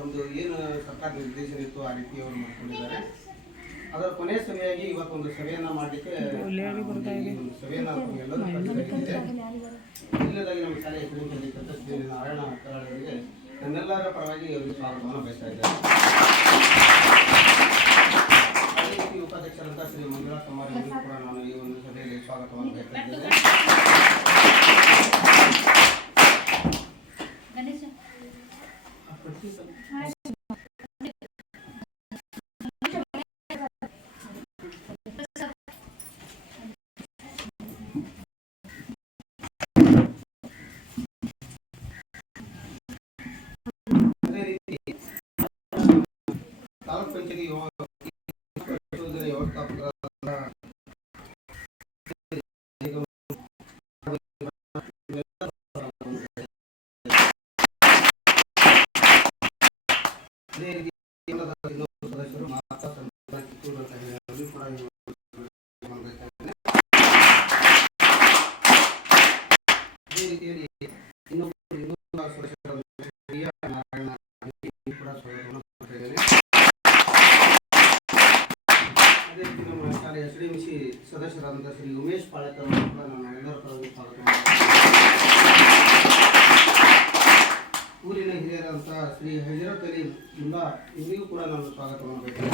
ತಮ್ಮದು ಏನು ಸರ್ಕಾರ ನಿರ್ದೇಶನ ಇತ್ತು ಆ ರೀತಿ ಅವರು ಮಾಡ್ಕೊಂಡಿದ್ದಾರೆ. ಅದರ ಕೊನೆಯ ಸಭೆಯಾಗಿ ಇವತ್ತೊಂದು ಸಭೆಯನ್ನು ಮಾಡಲಿಕ್ಕೆ ಒಂದು ಸಭೆಯನ್ನು ಎಲ್ಲರೂ ಕರೆದಿದೆ. ಮೊದಲನೇದಾಗಿ ನಮ್ಮ ಶಾಲೆಯ ಪ್ರಿನ್ಸಿಪಾಲ್ ಶ್ರೀ ನಾರಾಯಣ ಕರಾಳಿಯವರಿಗೆ ನನ್ನೆಲ್ಲರ ಪರವಾಗಿ ಅವರಿಗೆ ಸ್ವಾಗತವನ್ನು ಬಯಸ್ತಾ ಇದ್ದಾರೆ. ಅದೇ ರೀತಿ ಉಪಾಧ್ಯಕ್ಷರಂತ ಶ್ರೀ ಮಂಜುಳಾ ಕುಮಾರ್ ಅವರಿಗೂ ಕೂಡ ನಾನು ಈ ಒಂದು ಸಭೆಯಲ್ಲಿ ಸ್ವಾಗತವನ್ನು ಬಯಸ್ತಾ ಇದ್ದೇನೆ. ಅದೇ ರೀತಿ ತಾಲೂಕು ಪಂಚಾಯತಿ ವ್ಯವಸ್ಥಾಪಕರ ಅದೇ ರೀತಿ ಸದಸ್ಯರು ಮಾತಾ ಕೂಡ ಅದೇ ರೀತಿಯಲ್ಲಿ ಇನ್ನೊಬ್ಬರು ಸದಸ್ಯರು ನಾರಾಯಣ ಕೂಡ ಸ್ವಾಗತವನ್ನು ಕೊಟ್ಟಿದ್ದೇನೆ. ಅದೇ ರೀತಿ ನಮ್ಮ ಶಾಲೆಯ ಶ್ರೀಮಿಸಿ ಸದಸ್ಯರಾದಂಥ ಶ್ರೀ ಉಮೇಶ್ ಪಾಳೇಕರ್ ಅವರು ಕೂಡ ನಾನು ಎಲ್ಲರ ಪರವಾಗಿ ಸ್ವಾಗತವನ್ನು ಊರಿನ ಹಿರಿಯರಂಥ ಶ್ರೀ ಹಜರತ್ ಅಲಿ ಮುಲ್ಲಾ ಇವರಿಗೂ ಕೂಡ ನಾನು ಸ್ವಾಗತವನ್ನು ಬಯಸ್ತೇನೆ.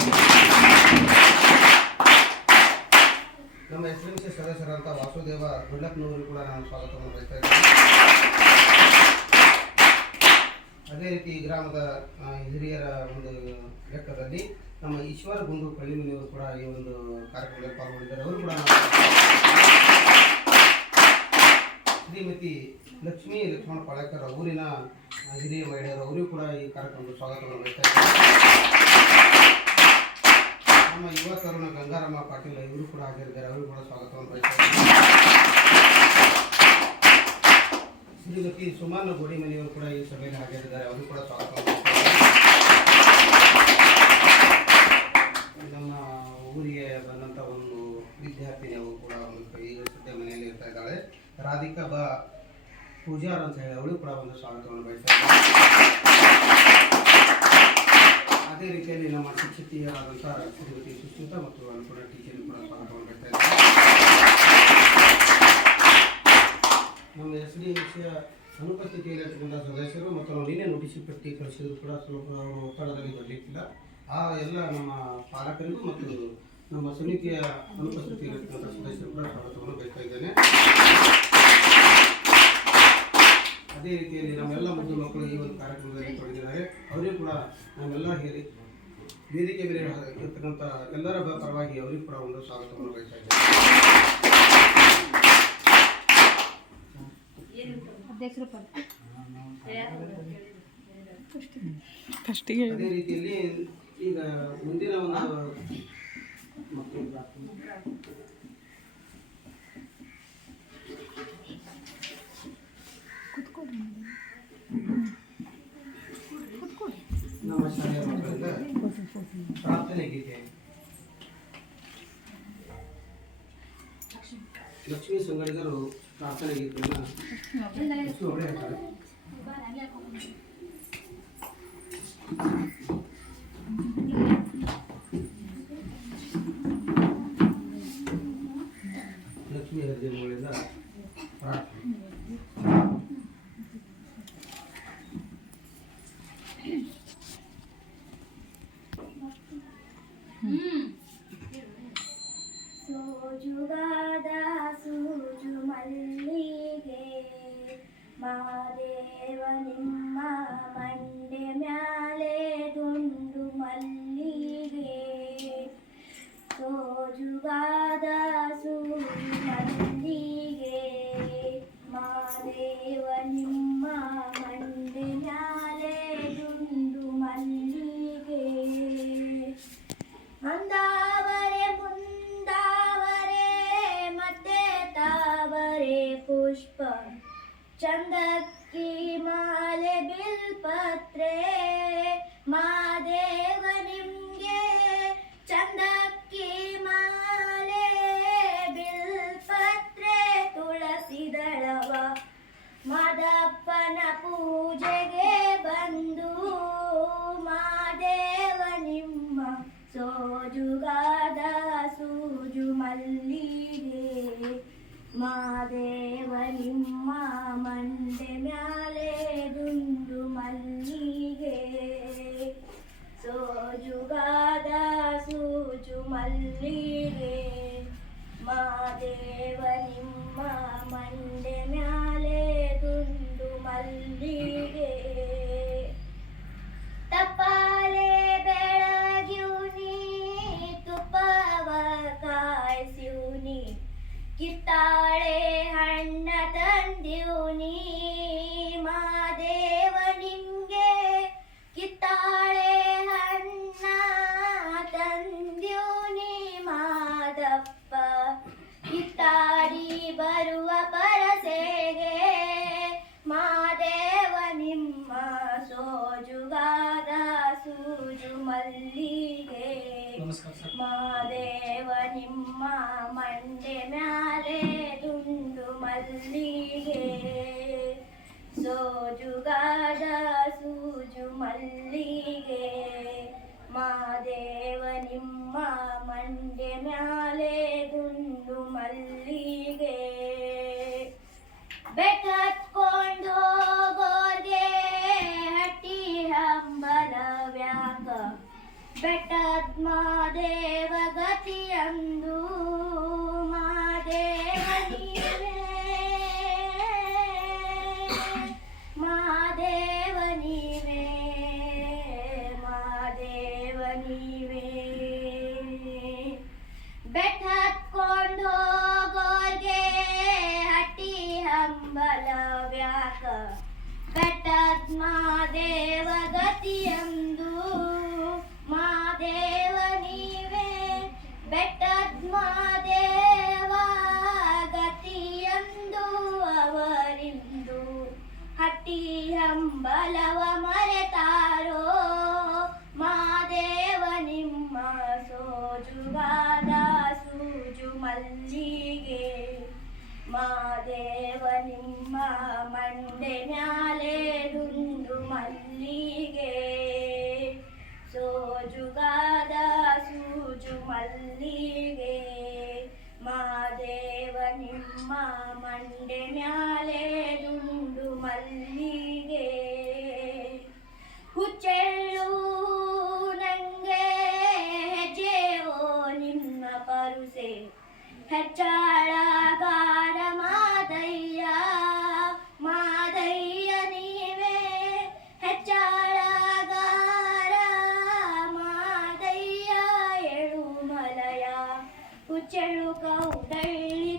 ನಮ್ಮ ಶ್ರೀಮಿಸಿ ಸದಸ್ಯರಂಥ ವಾಸುದೇವ ಗುಡ್ಲಪ್ಪನವರಿಗೂ ಕೂಡ ನಾನು ಸ್ವಾಗತವನ್ನು ಬಯಸ್ತಾ ಇದ್ದೇನೆ. ಅದೇ ರೀತಿ ಗ್ರಾಮದ ಹಿರಿಯರ ಒಂದು ಲೆಕ್ಕದಲ್ಲಿ ನಮ್ಮ ಈಶ್ವರ ಗುಂಡು ಕಳ್ಳಿಮನಿಯವರು ಕೂಡ ಈ ಒಂದು ಕಾರ್ಯಕ್ರಮದಲ್ಲಿ ಪಾಲ್ಗೊಂಡಿದ್ದಾರೆ. ಅವರು ಕೂಡ ಶ್ರೀಮತಿ ಲಕ್ಷ್ಮೀ ಲಕ್ಷ್ಮಣ ಪಾಳೇಕರ್ ಊರಿನ ಹಿರಿಯ ಮಹಿಳೆಯರು ಅವರಿಗೂ ಕೂಡ ಈ ಕಾರ್ಯಕ್ರಮದ ಸ್ವಾಗತವನ್ನು ಬಯಸ್ತಾ ಇದ್ದಾರೆ. ನಮ್ಮ ಯುವ ತರುಣ ಗಂಗಾರಾಮ ಪಾಟೀಲ್ ಇವರು ಕೂಡ ಹಾಜರಿದ್ದಾರೆ. ಅವರು ಕೂಡ ಸ್ವಾಗತವನ್ನು ಬಯಸ್ತಾ ಇದ್ದಾರೆ. ಶ್ರೀಮತಿ ಸುಮಾನ ಗೋಡಿಮನಿಯವರು ಕೂಡ ಈ ಸಭೆಯಲ್ಲಿ ಹಾಜರಿದ್ದಾರೆ. ಅವರು ಕೂಡ ಸ್ವಾಗತವನ್ನು ನಮ್ಮ ಊರಿಗೆ ಬಂದಂಥ ಒಂದು ವಿದ್ಯಾರ್ಥಿನಿಯವರು ಕೂಡ ಒಂದು ಈಗ ಸದ್ಯ ಮನೆಯಲ್ಲಿ ಇರ್ತಾ ಇದ್ದಾಳೆ. ರಾಧಿಕಾ ಪೂಜಾರ್ ಅಂತ ಹೇಳಿ ಅವಳು ಕೂಡ ಒಂದು ಸ್ವಾಗತವನ್ನು ಬಯಸ್ತಾರೆ. ಅದೇ ರೀತಿಯಲ್ಲಿ ನಮ್ಮ ಶಿಕ್ಷಕಿಯರಾದಂಥ ಶ್ರೀಮತಿ ಸುಶ್ಮಿತಾ ಮತ್ತು ಅನುಪೂರ್ಣ ಟೀಚರ್ ಕೂಡ ಸ್ವಾಗತವನ್ನು ಬಯಸ್ತಾ ಇದ್ದಾರೆ. ನಮ್ಮ SDMCಯ ಅನುಪಸ್ಥಿತಿಯಲ್ಲಿರ್ತಕ್ಕಂಥ ಸದಸ್ಯರು ಮತ್ತು ನಾವು ನಿನ್ನೆ ನೋಟಿಸ್ ಪಟ್ಟಿ ಕಳಿಸಿದ್ರು ಕೂಡ ಸ್ವಲ್ಪ ಅವರು ಒತ್ತಡದಲ್ಲಿ ಬರಲಿಕ್ಕಿಲ್ಲ. ಆ ಎಲ್ಲ ನಮ್ಮ ಪಾಲಕರಿಗೂ ಮತ್ತು ನಮ್ಮ ಸಮಿತಿಯ ಅನುಪಸ್ಥಿತಿಯಲ್ಲಿರ್ತಕ್ಕಂಥ ಸದಸ್ಯರು ಕೂಡ ಸ್ವಾಗತವನ್ನು ಬಯಸ್ತಾ ಇದ್ದೇನೆ. ಅದೇ ರೀತಿಯಲ್ಲಿ ನಮ್ಮೆಲ್ಲ ಮುದ್ದು ಮಕ್ಕಳು ಈ ಒಂದು ಕಾರ್ಯಕ್ರಮದಲ್ಲಿ ತೊಡಗಿದ್ದಾರೆ. ಅವರಿಗೂ ಕೂಡ ನಮ್ಮೆಲ್ಲ ವೇದಿಕೆ ಮೇಲೆ ಇರ್ತಕ್ಕಂಥ ಎಲ್ಲರ ಪರವಾಗಿ ಅವರಿಗೂ ಕೂಡ ಒಂದು ಸ್ವಾಗತವನ್ನು ಬಯಸ್ತಾ ಇದ್ದೇನೆ. ಅದೇ ರೀತಿಯಲ್ಲಿ ಈಗ ಮುಂದಿನ ಒಂದು ನಮ್ಮ ಶಾಲೆಯ ಮಕ್ಕಳಿಂದ ಪ್ರಾರ್ಥನೆ ಗೀತೆ ಲಕ್ಷ್ಮೀ ಸಂಗಡಿಗರು ಪ್ರಾರ್ಥನೆ ಗೀತೆಯನ್ನು ಹೇಳ್ತಾರೆ. ಲಕ್ಷ್ಮೀ ಹರಿದೇವಗಳಿಂದ ಪ್ರಾರ್ಥನೆ. ಸೋಜುಗಾದ ಸೂಜು ಮಲ್ಲಿಗೆ ಮಾದೇವ ನಿಮ್ಮ ಮಂಡೆ ಮ್ಯಾಲೆ ದುಂಡು ಮಲ್ಲಿಗೆ. ಸೋಜುಗಾದ ಸೂಜು ಮಲ್ಲಿಗೆ ಮಾದೇವ ನಿಮ್ಮ ಮಂಡೆ ಮ್ಯಾಲೆ ದುಂಡು ಮಲ್ಲಿಗೆ. ಅಂದಾವರೆ ಮುಂದಾವರೆ ಮತ್ತೆ ತಾವರೆ ಪುಷ್ಪ ಚಂದಕ್ಕಿ ಮಾಲೆ ಬಿಲ್ಪತ್ರೆ ಮಾದೇವ ನಿಮ್ಗೆ ಚಂದಕ್ಕಿ ಮಾಲೆ ಬಿಲ್ಪತ್ರೆ ತುಳಸಿ ದಳವ ಮಾದಪ್ಪನ ಪೂಜೆಗೆ ಬಂದು ನಮಸ್ಕಾರ ಸರ್. ಮಾದೇವ ನಿಮ್ಮ ಮಂಡೆ ಮ್ಯಾಲೆ ದುಂಡು ಮಲ್ಲಿಗೆ ಸೋಜುಗಾದ ಸೂಜು ಮಲ್ಲಿಗೆ ಮಾದೇವ ನಿಮ್ಮ ಮಂಡೆ ಮ್ಯಾಲೆ ದುಂಡು ಮಲ್ಲಿಗೆ ಬೆಟ್ಟತ್ಕೊಂಡು ಹೋಗೋರ್ಗೆ ಹಟ್ಟಿ ಹಂಬಲವ್ಯಾಕ ಬೆಟ್ಟದ ಮಾದೇವ ಗತಿಯಂದು ಮಾದೇವ ನೀವೇ ಮಾದೇವ ನೀವೇ ಮಾದೇವ ನೀವೇ ಬೆಟ್ಟ ಹತ್ಕೊಂಡು ಹೋಗೋರ್ಗೆ ಹಟ್ಟಿ ಹಂಬಲವ್ಯಾಕ ಬೆಟ್ಟದ ಮಾದೇವ ಗತಿಯಂದು ಮಾದೇವ ನೀವೇ ಬೆಟ್ಟದ ಮಾದೇವ ಗತಿಯಂದು ಅವರಿಂದು ಹಟ್ಟಿ ಹಂಬಲವ ಮರೆತಾರೋ ಮಾದೇವ ನಿಮ್ಮ ಸೋಜುಗಾದ ಸೂಜು ಮಲ್ಲಿಗೆ ಮಾದೇವ ನಿಮ್ಮ ಮಂಡೆ ಮ್ಯಾಲೆ ದುಂಡು ಮಲ್ಲಿಗೆ ಸೋಜುಗಾದ ಸೂಜು ಮಲ್ಲಿಗೆ ಮಾದೇವ ನಿಮ್ಮ ಮಂಡೆ ಮ್ಯಾಲೆ ದುಂಡು ಮಲ್ಲಿಗೆ ಹುಚ್ಚೆಳ್ಳು ನಂಗೆ ಹೆಜ್ಜೆಯೋ ನಿಮ್ಮ ಪರುಸೆ ಹೆಚ್ಚಾಳಗಾರ ಮಾದಯ್ಯ ಮಾದಯ್ಯ ನೀವೇ ಹೆಚ್ಚಾಳಗಾರ ಮಾದಯ್ಯ ಎಳುಮಲಯ ಹುಚ್ಚೆಳ್ಳು ಕೌಡಳ್ಳಿ